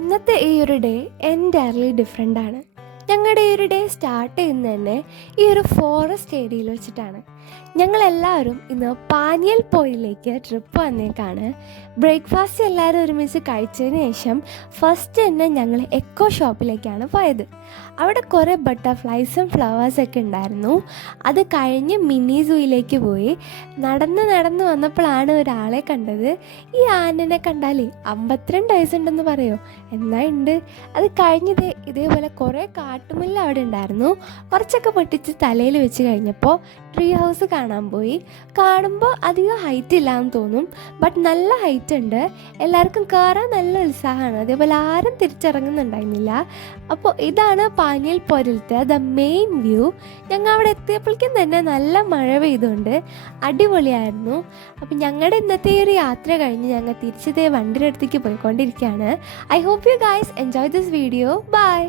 ഇന്നത്തെ ഈ ഒരു ഡേ എൻറ്റയർലി ഡിഫറെൻ്റ് ആണ്. ഞങ്ങളുടെ ഈ ഒരു ഡേ സ്റ്റാർട്ട് ചെയ്യുന്നത് തന്നെ ഈ ഒരു ഫോറസ്റ്റ് ഏരിയയിൽ വെച്ചിട്ടാണ്. ഞങ്ങളെല്ലാവരും ഇന്ന് പാനിയൽ പോയിലേക്ക് ട്രിപ്പ് വന്നേക്കാണ്. ബ്രേക്ക്ഫാസ്റ്റ് എല്ലാവരും ഒരുമിച്ച് കഴിച്ചതിന് ശേഷം ഫസ്റ്റ് തന്നെ ഞങ്ങൾ എക്കോ ഷോപ്പിലേക്കാണ് പോയത്. അവിടെ കുറേ ബട്ടർഫ്ലൈസും ഫ്ലവേഴ്സൊക്കെ ഉണ്ടായിരുന്നു. അത് കഴിഞ്ഞ് മിനി സൂയിലേക്ക് പോയി. നടന്ന് വന്നപ്പോഴാണ് ഒരാളെ കണ്ടത്. ഈ ആനനെ കണ്ടാലേ 52 വയസ്സുണ്ടെന്ന് പറയോ, എന്നാ ഉണ്ട്. അത് കഴിഞ്ഞത് ഇതേപോലെ കുറേ കാട്ടുമുല്ല അവിടെ ഉണ്ടായിരുന്നു. കുറച്ചൊക്കെ പൊട്ടിച്ച് തലയിൽ വെച്ച് കഴിഞ്ഞപ്പോൾ ട്രീ ഹൗസ് കാണാൻ പോയി. കാണുമ്പോൾ അധികം ഹൈറ്റ് ഇല്ലാന്ന് തോന്നും, ബട്ട് നല്ല ഹൈറ്റ് ഉണ്ട്. എല്ലാവർക്കും കയറാൻ നല്ല ഉത്സാഹമാണ്. അതേപോലെ ആരും തിരിച്ചിറങ്ങുന്നുണ്ടായിരുന്നില്ല. അപ്പോൾ ഇതാണ് പാനിയൽ പോരിലത്തെ ദ മെയിൻ വ്യൂ. ഞങ്ങൾ അവിടെ എത്തിയപ്പോഴേക്കും തന്നെ നല്ല മഴ പെയ്തുകൊണ്ട് അടിപൊളിയായിരുന്നു. അപ്പം ഞങ്ങളുടെ ഇന്നത്തെ ഈ ഒരു യാത്ര കഴിഞ്ഞ് ഞങ്ങൾ തിരിച്ചതേ വണ്ടിയുടെ അടുത്തേക്ക് പോയിക്കൊണ്ടിരിക്കുകയാണ്. I hope you guys enjoy this video. By.